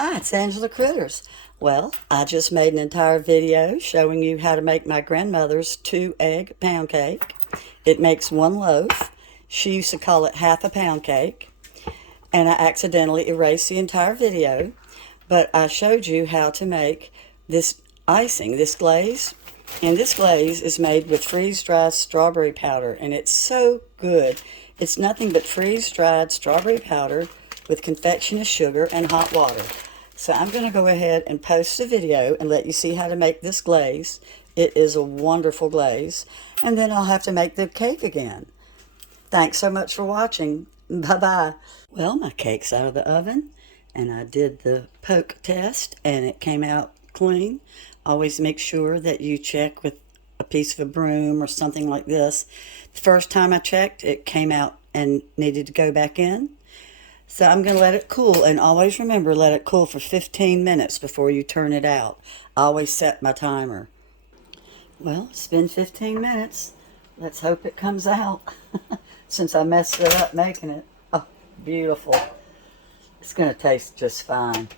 Hi, it's Angela Critters. Well, I just made an entire video showing you how to make my grandmother's 2-egg pound cake. It makes one loaf. She used to call it half a pound cake, and I accidentally erased the entire video, but I showed you how to make this icing, this glaze. And this glaze is made with freeze-dried strawberry powder, and it's so good. It's nothing but freeze-dried strawberry powder with confectioner's sugar and hot water. So I'm going to go ahead and post a video and let you see how to make this glaze. It is a wonderful glaze. And then I'll have to make the cake again. Thanks so much for watching. Bye-bye. Well, my cake's out of the oven, and I did the poke test, and it came out clean. Always make sure that you check with a piece of a broom or something like this. The first time I checked, it came out and needed to go back in. So I'm going to let it cool, and always remember, let it cool for 15 minutes before you turn it out. I always set my timer. Well, it's been 15 minutes. Let's hope it comes out. Since I messed it up making it. Oh, beautiful. It's going to taste just fine.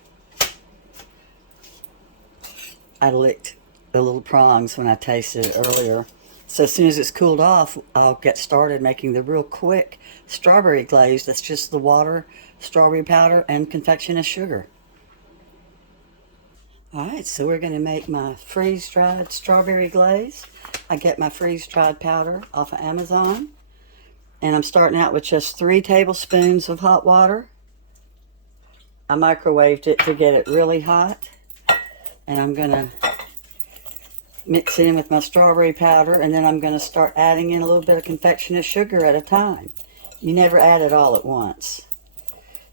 I licked the little prongs when I tasted it earlier. So as soon as it's cooled off, I'll get started making the real quick strawberry glaze. That's just the water, strawberry powder, and confectioner's sugar. Alright, so we're going to make my freeze-dried strawberry glaze. I get my freeze-dried powder off of Amazon. And I'm starting out with just 3 tablespoons of hot water. I microwaved it to get it really hot. And I'm going to mix it in with my strawberry powder, and then I'm going to start adding in a little bit of confectioner's sugar at a time. You never add it all at once.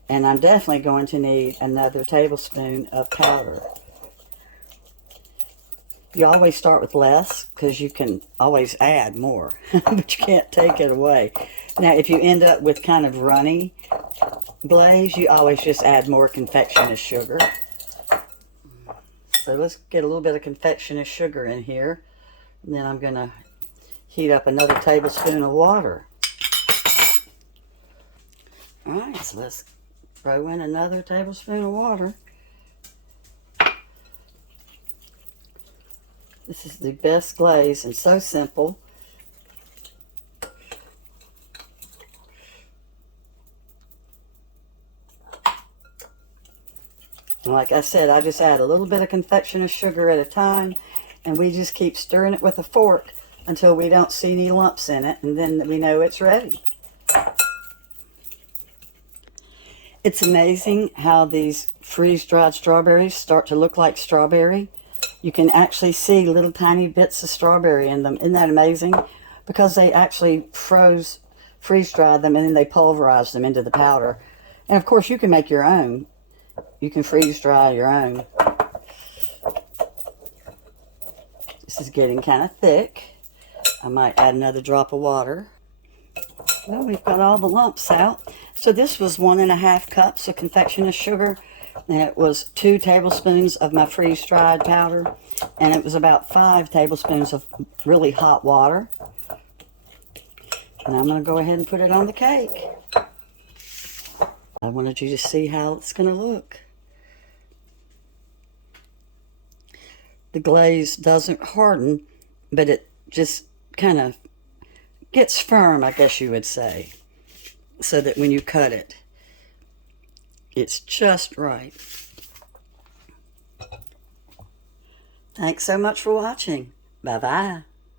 And I'm definitely going to need another tablespoon of powder. You always start with less because you can always add more, but you can't take it away. Now, if you end up with kind of runny glaze, you always just add more confectioner's sugar. So let's get a little bit of confectioner's sugar in here. And then I'm going to heat up another tablespoon of water. Alright, so let's throw in another tablespoon of water. This is the best glaze and so simple. Like I said, I just add a little bit of confectioner's sugar at a time, and we just keep stirring it with a fork until we don't see any lumps in it, and then we know it's ready. It's amazing how these freeze-dried strawberries start to look like strawberry. You can actually see little tiny bits of strawberry in them. Isn't that amazing? Because they actually freeze-dried them, and then they pulverized them into the powder. And of course, you can make your own. You can freeze dry your own. This is getting kind of thick. I might add another drop of water. Well, we've got all the lumps out. So this was 1½ cups of confectioner's sugar. And it was 2 tablespoons of my freeze-dried powder. And it was about 5 tablespoons of really hot water. And I'm going to go ahead and put it on the cake. I wanted you to see how it's going to look. The glaze doesn't harden, but it just kind of gets firm, I guess you would say, so that when you cut it, it's just right. Thanks so much for watching. Bye-bye.